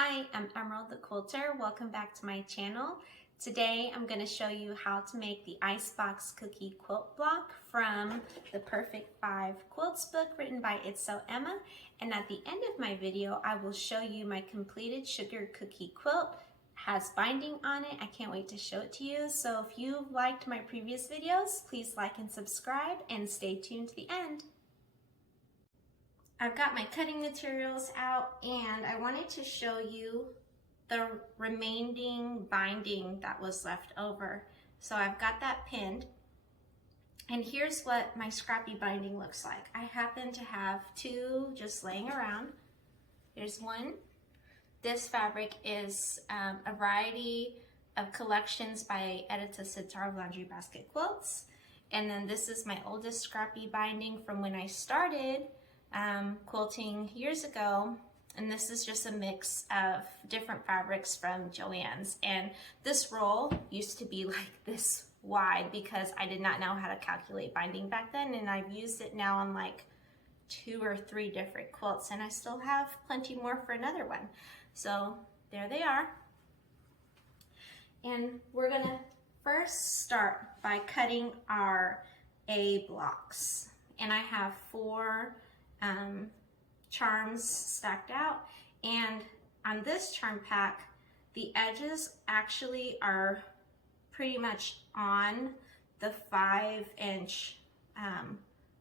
Hi, I'm Emerald the Quilter. Welcome back to my channel. Today I'm going to show you how to make the Icebox cookie quilt block from the Perfect 5 Quilts book written by It's So Emma. And at the end of my video, I will show you my completed sugar cookie quilt. It has binding on it. I can't wait to show it to you. So if you liked my previous videos, please like and subscribe and stay tuned to the end. I've got my cutting materials out and I wanted to show you the remaining binding that was left over. So I've got that pinned and here's what my scrappy binding looks like. I happen to have two just laying around. Here's one. This fabric is a variety of collections by Edita Sitar Laundry Basket Quilts. And then this is my oldest scrappy binding from when I started quilting years ago, and this is just a mix of different fabrics from Joann's. And this roll used to be like this wide because I did not know how to calculate binding back then, and I've used it now on like 2 or 3 different quilts, and I still have plenty more for another one. So there they are. And we're gonna first start by cutting our A blocks, and I have 4 charms stacked out, and on this charm pack the edges actually are pretty much on the 5-inch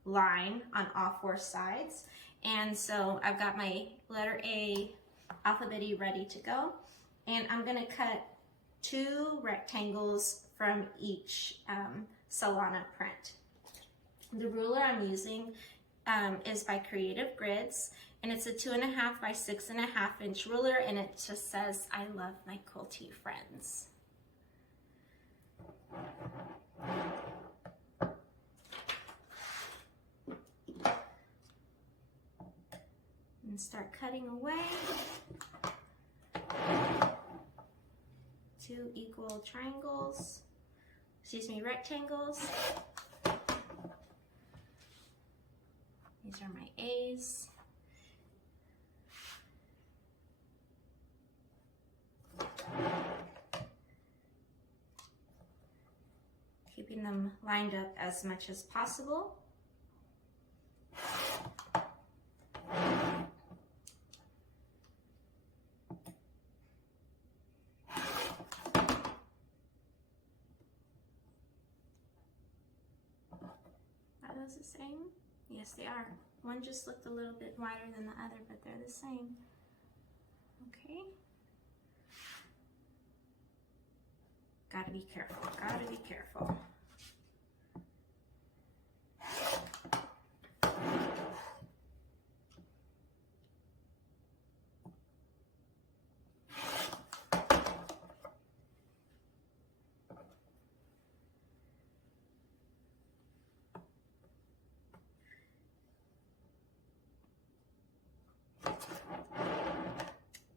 line on all 4 sides. And so I've got my letter A alphabet ready to go, and I'm going to cut 2 rectangles from each Solana print. The ruler I'm using is by Creative Grids, and it's a 2.5 by 6.5 inch ruler, and it just says, "I love my quilty friends." And start cutting away. 2 equal triangles, rectangles. These are my A's. Keeping them lined up as much as possible. Are those the same? Yes, they are. One just looked a little bit wider than the other, but they're the same. Okay. Gotta be careful, gotta be careful.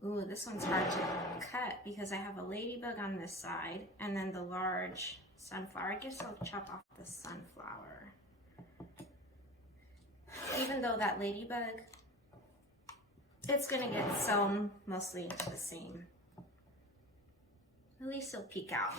Ooh, this one's hard to cut because I have a ladybug on this side and then the large sunflower. I guess I'll chop off the sunflower. Even though that ladybug, it's gonna get sewn mostly into the seam. At least it'll peek out.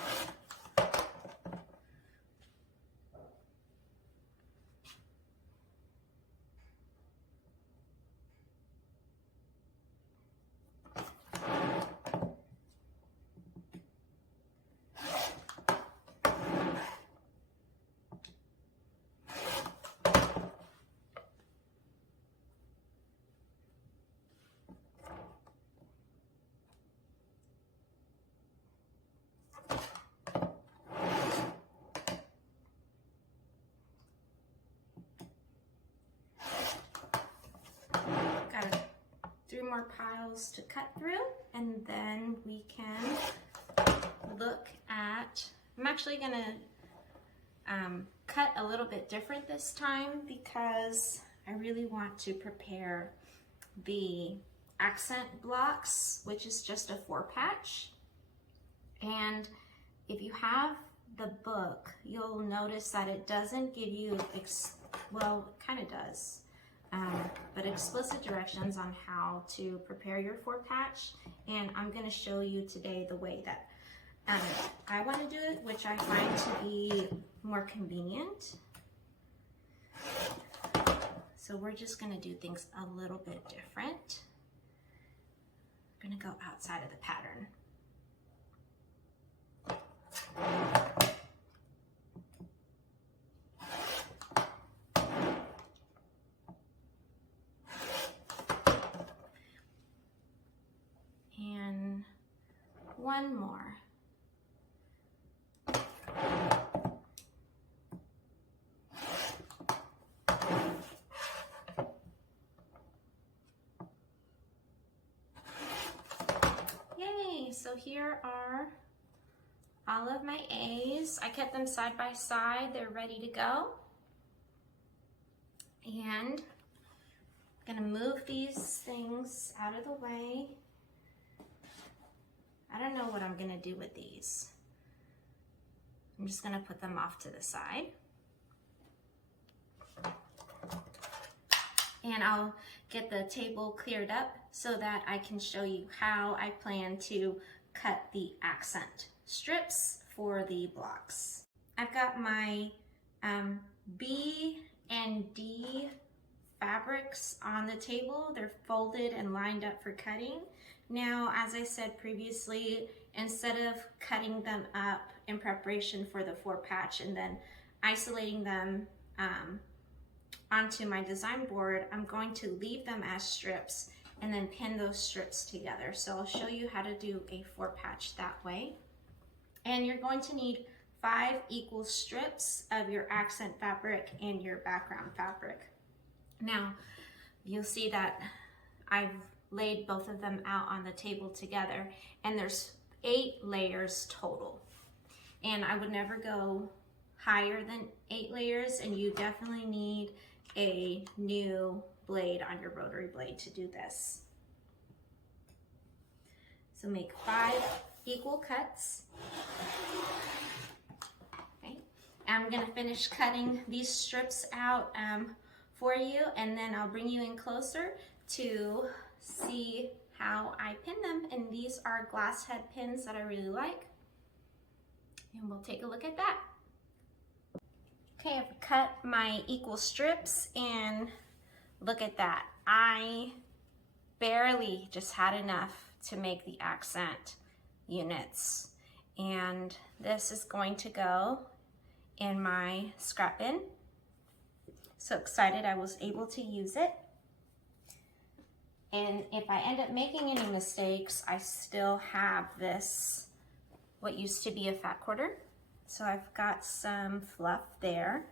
Got 3 more piles to cut through, and then we can look at, I'm actually gonna cut a little bit different this time because I really want to prepare the accent blocks, which is just a 4-patch. And if you have the book, you'll notice that it doesn't give you, well, it kind of does, but explicit directions on how to prepare your 4-patch, and I'm going to show you today the way that I want to do it, which I find to be more convenient. So we're just going to do things a little bit different. I'm going to go outside of the pattern. And one more. Yay! So here are all of my A's. I kept them side by side. They're ready to go. And I'm gonna move these things out of the way. I don't know what I'm gonna do with these. I'm just gonna put them off to the side. And I'll get the table cleared up so that I can show you how I plan to cut the accent strips for the blocks. I've got my B and D fabrics on the table. They're folded and lined up for cutting. Now, as I said previously, instead of cutting them up in preparation for the 4-patch and then isolating them onto my design board, I'm going to leave them as strips and then pin those strips together. So I'll show you how to do a 4-patch that way. And you're going to need 5 equal strips of your accent fabric and your background fabric. Now, you'll see that I've laid both of them out on the table together, and there's 8 layers total. And I would never go higher than 8 layers, and you definitely need a new blade on your rotary blade to do this. So make 5 equal cuts. Okay. I'm gonna finish cutting these strips out for you, and then I'll bring you in closer to see how I pin them. And these are glass head pins that I really like. And we'll take a look at that. Okay, I've cut my equal strips, and look at that. I barely just had enough to make the accent units. And this is going to go in my scrap bin. So excited I was able to use it. And if I end up making any mistakes, I still have this, what used to be a fat quarter. So I've got some fluff there.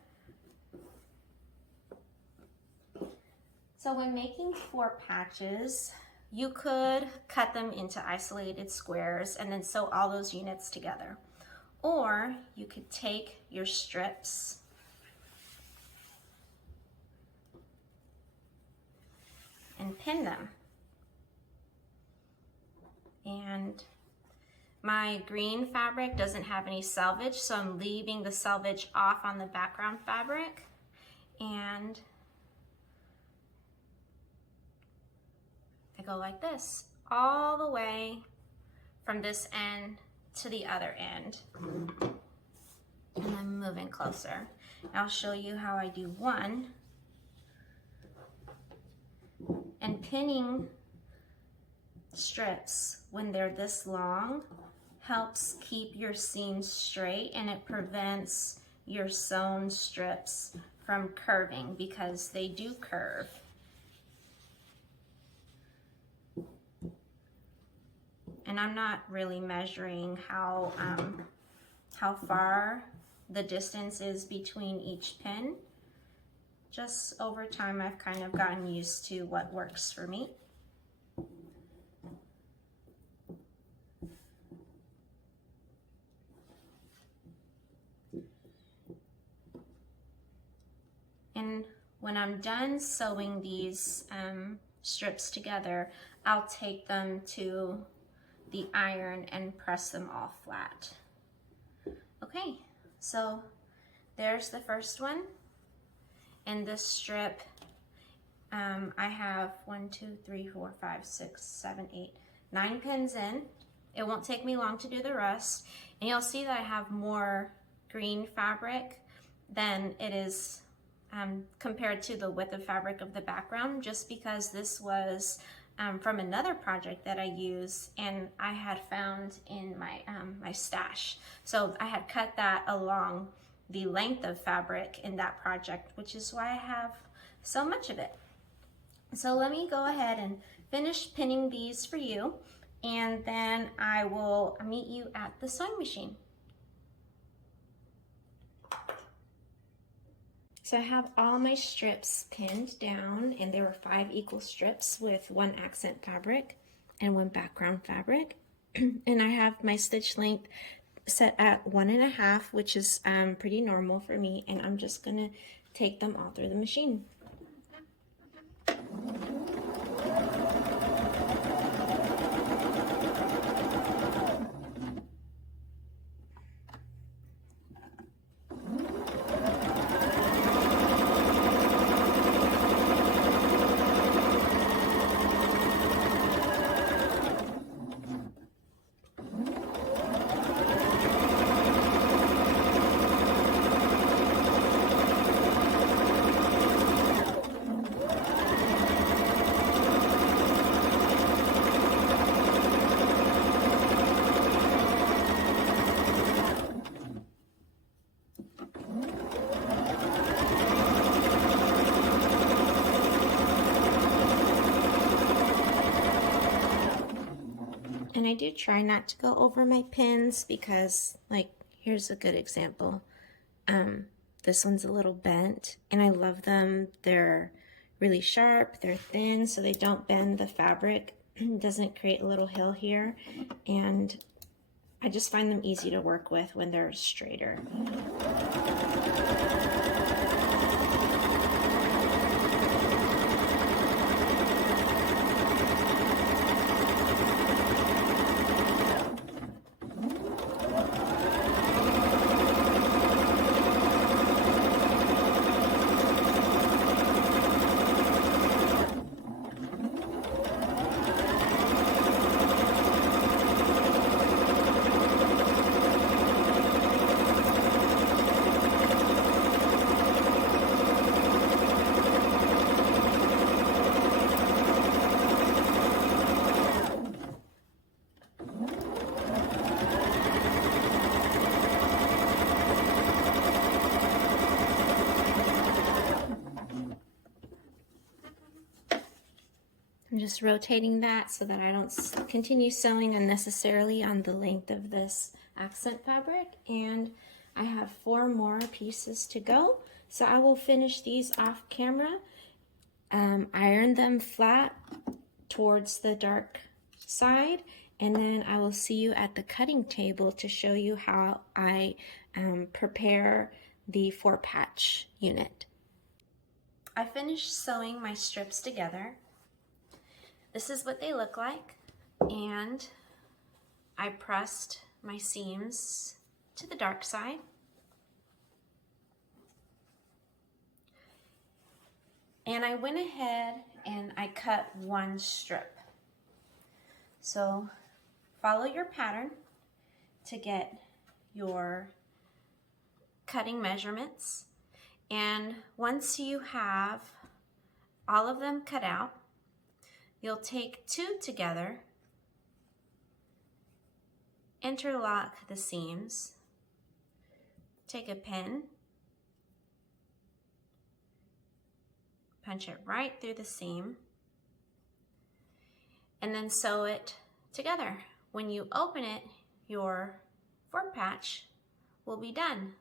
So when making 4 patches, you could cut them into isolated squares and then sew all those units together. Or you could take your strips and pin them. And my green fabric doesn't have any selvage, so I'm leaving the selvage off on the background fabric. And I go like this, all the way from this end to the other end. And I'm moving closer. I'll show you how I do one. And pinning strips when they're this long helps keep your seams straight, and it prevents your sewn strips from curving, because they do curve. And I'm not really measuring how far the distance is between each pin. Just over time, I've kind of gotten used to what works for me. And when I'm done sewing these strips together, I'll take them to the iron and press them all flat. Okay, so there's the first one. And this strip I have 1, 2, 3, 4, 5, 6, 7, 8, 9 pins in. It won't take me long to do the rest. And you'll see that I have more green fabric than it is compared to the width of fabric of the background, just because this was from another project that I use and I had found in my, my stash. So I had cut that along the length of fabric in that project, which is why I have so much of it. So let me go ahead and finish pinning these for you, and then I will meet you at the sewing machine. So I have all my strips pinned down, and there were 5 equal strips with 1 accent fabric and 1 background fabric. And I have my stitch length set at 1.5, which is pretty normal for me, and I'm just gonna take them all through the machine. And I do try not to go over my pins because, like, here's a good example. This one's a little bent, and I love them. They're really sharp, they're thin, so they don't bend the fabric. It doesn't create a little hill here, and I just find them easy to work with when they're straighter. I'm just rotating that so that I don't continue sewing unnecessarily on the length of this accent fabric. And I have 4 more pieces to go. So I will finish these off camera, iron them flat towards the dark side, and then I will see you at the cutting table to show you how I prepare the 4-patch unit. I finished sewing my strips together. This is what they look like, and I pressed my seams to the dark side. And I went ahead and I cut 1 strip. So follow your pattern to get your cutting measurements. And once you have all of them cut out, you'll take 2 together, interlock the seams, take a pin, punch it right through the seam, and then sew it together. When you open it, your 4-patch will be done.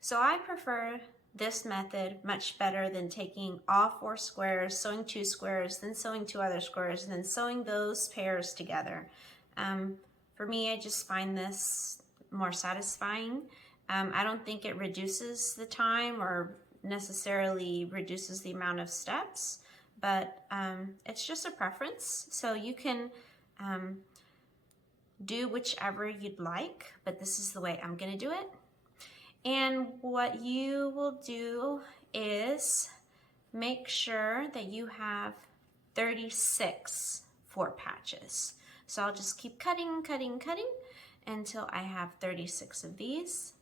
So I prefer this method much better than taking all 4 squares, sewing 2 squares, then sewing 2 other squares, and then sewing those pairs together. For me, I just find this more satisfying. I don't think it reduces the time or necessarily reduces the amount of steps, but it's just a preference. So you can do whichever you'd like, but this is the way I'm gonna do it. And what you will do is make sure that you have 36 4 patches. So I'll just keep cutting, cutting, cutting until I have 36 of these.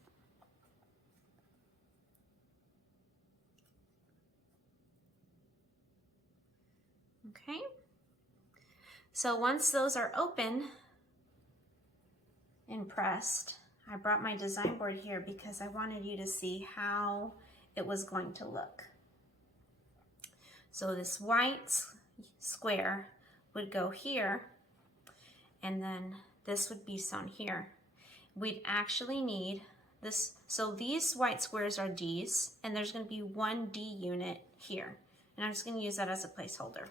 Okay. So once those are open and pressed, I brought my design board here because I wanted you to see how it was going to look. So this white square would go here, and then this would be sewn here. We'd actually need this, so these white squares are D's, and there's going to be one D unit here, and I'm just going to use that as a placeholder.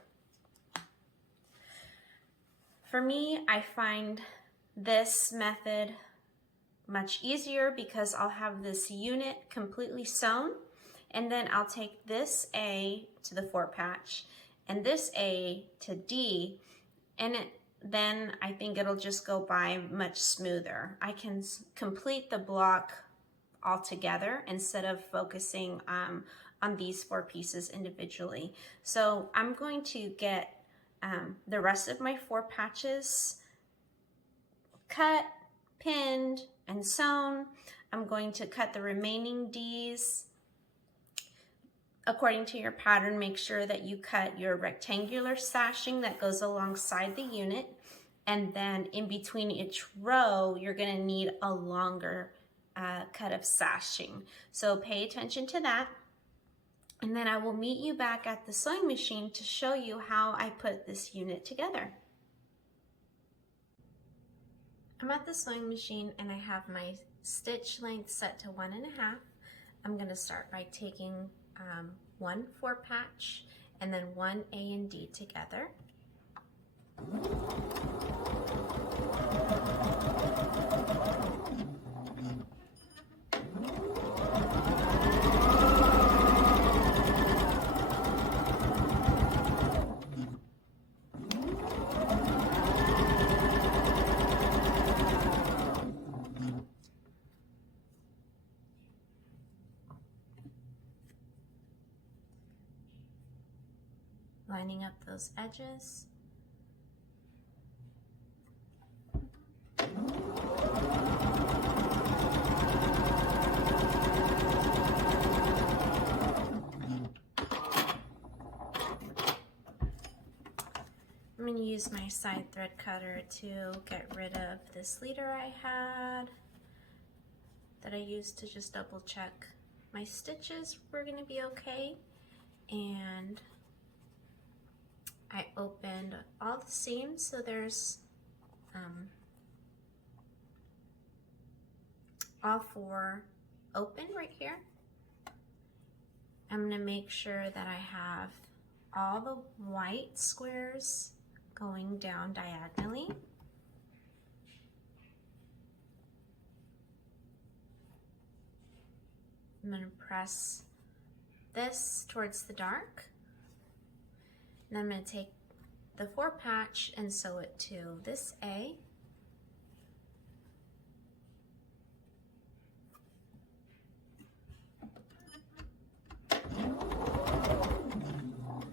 For me, I find this method much easier because I'll have this unit completely sewn, and then I'll take this A to the 4 patch and this A to D, and then I think it'll just go by much smoother. I can complete the block all together instead of focusing on these 4 pieces individually. So I'm going to get the rest of my 4 patches cut, pinned, and sewn. I'm going to cut the remaining D's. According to your pattern, make sure that you cut your rectangular sashing that goes alongside the unit, and then in between each row, you're gonna need a longer cut of sashing. So pay attention to that. And then I will meet you back at the sewing machine to show you how I put this unit together. I'm at the sewing machine and I have my stitch length set to 1.5. I'm going to start by taking 1 4 patch and then 1 A and D together. Lining up those edges. I'm going to use my side thread cutter to get rid of this leader I had that I used to just double check my stitches were going to be okay. And I opened all the seams, so there's all 4 open right here. I'm going to make sure that I have all the white squares going down diagonally. I'm going to press this towards the dark. And I'm going to take the 4 patch and sew it to this A.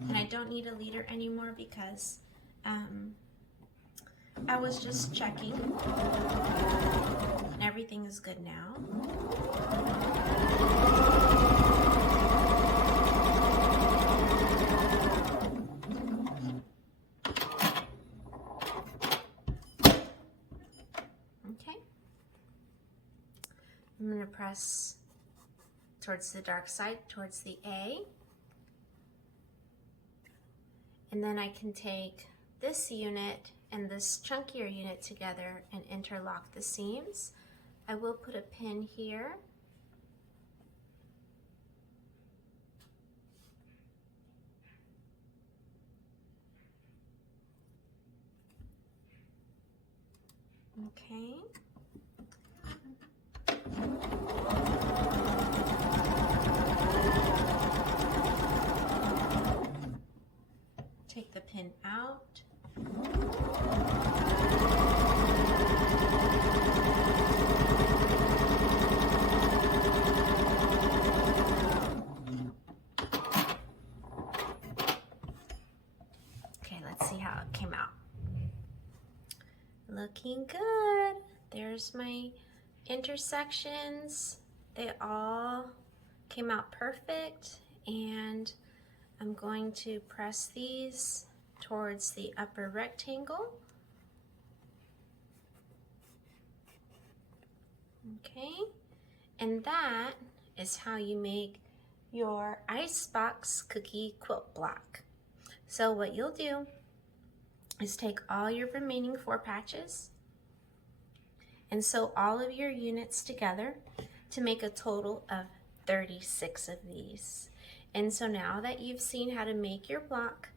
And I don't need a leader anymore because I was just checking and everything is good now. Okay. I'm going to press towards the dark side, towards the A. And then I can take this unit and this chunkier unit together and interlock the seams. I will put a pin here. Okay. Take the pin out. see how it came out. Looking good. There's my intersections. They all came out perfect, and I'm going to press these towards the upper rectangle. Okay, and that is how you make your Icebox cookie quilt block. So what you'll do is take all your remaining 4 patches and sew all of your units together to make a total of 36 of these. And so now that you've seen how to make your block,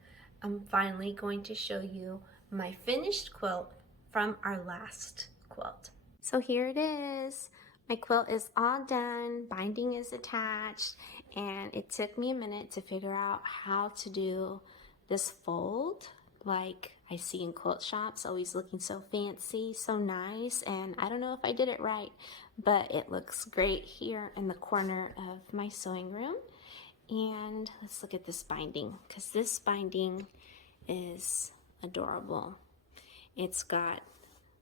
I'm finally going to show you my finished quilt from our last quilt. So here it is. My quilt is all done, binding is attached, and it took me a minute to figure out how to do this fold like I see in quilt shops, always looking so fancy, so nice, and I don't know if I did it right, but it looks great here in the corner of my sewing room. And let's look at this binding, because this binding is adorable. It's got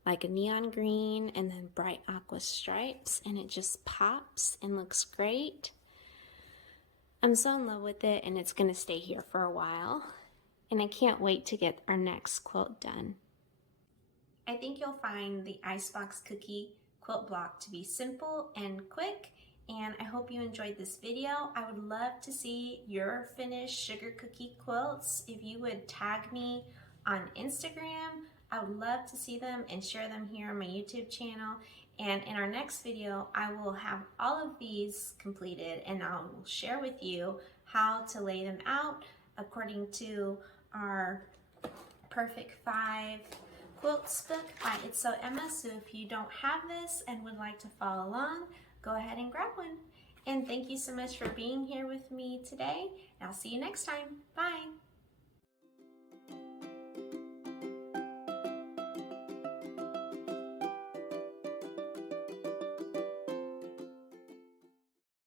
like a neon green and then bright aqua stripes, and it just pops and looks great. I'm so in love with it, and it's gonna stay here for a while. And I can't wait to get our next quilt done. I think you'll find the Icebox cookie quilt block to be simple and quick, and I hope you enjoyed this video. I would love to see your finished sugar cookie quilts. If you would tag me on Instagram, I would love to see them and share them here on my YouTube channel. And in our next video, I will have all of these completed, and I'll share with you how to lay them out according to our Perfect 5 Quilts book by It's So Emma. So if you don't have this and would like to follow along, go ahead and grab one. And thank you so much for being here with me today. And I'll see you next time. Bye.